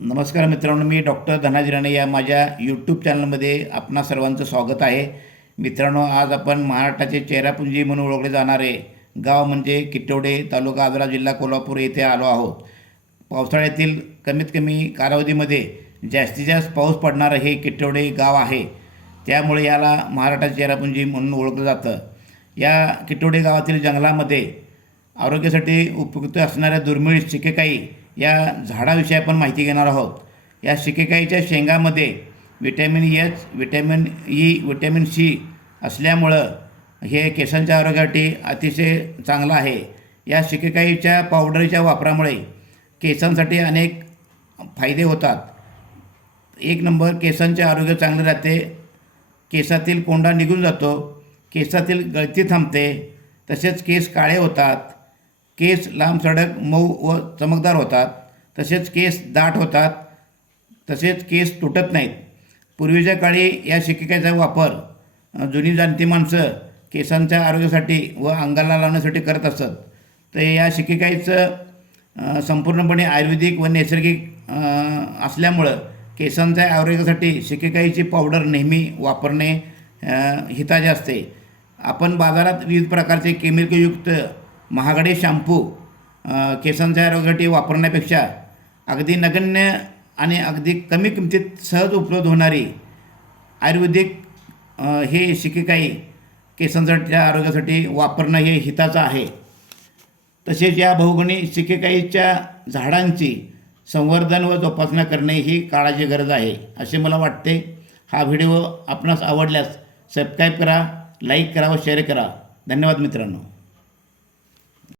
नमस्कार मित्रांनो मी डॉक्टर धनाजी राणे या माझ्या यूट्यूब चॅनलमध्ये आपणा सर्वांचं स्वागत आहे. मित्रांनो आज आपण महाराष्ट्राचे चेहरापुंजी म्हणून ओळखले जाणारे गाव म्हणजे किटवडे तालुका आजरा जिल्हा कोल्हापूर येथे आलो आहोत. पावसाळ्यातील कमीत कमी कालावधीमध्ये जास्तीत जास्त पाऊस पडणारं हे किटवडे गाव आहे. त्यामुळे याला महाराष्ट्राचे चेहरापुंजी म्हणून ओळखलं जातं. या किटवडे गावातील जंगलामध्ये आरोग्यासाठी उपयुक्त असणाऱ्या दुर्मिळ शिकेकाई या झाडाविषयी आपण माहिती घेणार आहोत. या शिकेकाईच्या शेंगामध्ये vitamin H e, vitamin E e, vitamin C असल्यामुळं हे केसांच्या आरोग्यासाठी अतिशय चांगलं आहे. या शिकेकाईच्या पावडरच्या वापरामुळे केसांसाठी अनेक फायदे होतात. एक नंबर केसांचे आरोग्य चांगले राहते. केसातील कोंडा निघून जातो. केसातील गळती थांबते. तसेच केस काळे होतात. केस लांब सडक मऊ व चमकदार होतात. तसेच केस दाट होतात. तसेच केस तुटत नाहीत. पूर्वीच्या काळी या शिकिकेचा वापर जुनी जाणती माणसं केसांच्या आरोग्यासाठी व अंगाला लावण्यासाठी करत असत. तर या शिकिकाईचं संपूर्णपणे आयुर्वेदिक व नैसर्गिक असल्यामुळं केसांच्या आरोग्यासाठी शिकिकाईची पावडर नेहमी वापरणे हिताचे असते. आपण बाजारात विविध प्रकारचे केमिकलयुक्त महागडे शॅम्पू केसांच्या आरोग्यासाठी वापरण्यापेक्षा अगदी नगण्य आणि अगदी कमी किमतीत सहज उपलब्ध होणारी आयुर्वेदिक हे शिकेकाई केसांच्या आरोग्यासाठी वापरणं हे हिताचं आहे. तसेच या बहुगुणी शिकेकाईच्या झाडांची संवर्धन व जोपासना करणे ही काळाची गरज आहे असे मला वाटते. हा व्हिडिओ आपणास आवडल्यास सबस्क्राईब करा लाईक करा व शेअर करा. धन्यवाद मित्रांनो.